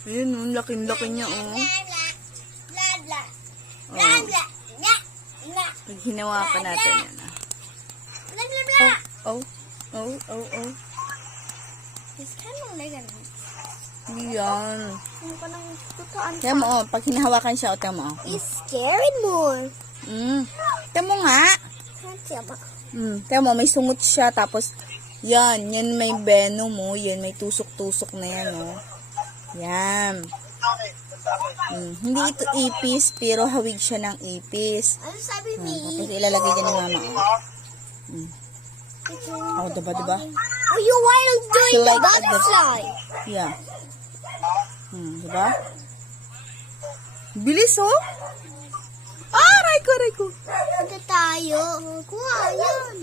Ayun, oh, laking-laki niya, oh. Pag hinawakan natin yan, oh. Oh. It's kind of like an... Yan. Tiyan mo, oh. Pag hinahawakan siya, tiyan mo, oh. It's scary more. Tiyan mo nga. Tiyan mo, may sungot siya, tapos, yan may venom mo, yan, may tusok-tusok na yan, oh. Yan. Hindi ito ipis, pero hawig siya ng ipis. Ano sabi ni? Tapos ilalagay dyan ni mama, oh. Oh, diba? Are you doing So, the like, butterfly? Yeah. Diba? Bilis, oh. Aray ko. Punta tayo. Kuha yan.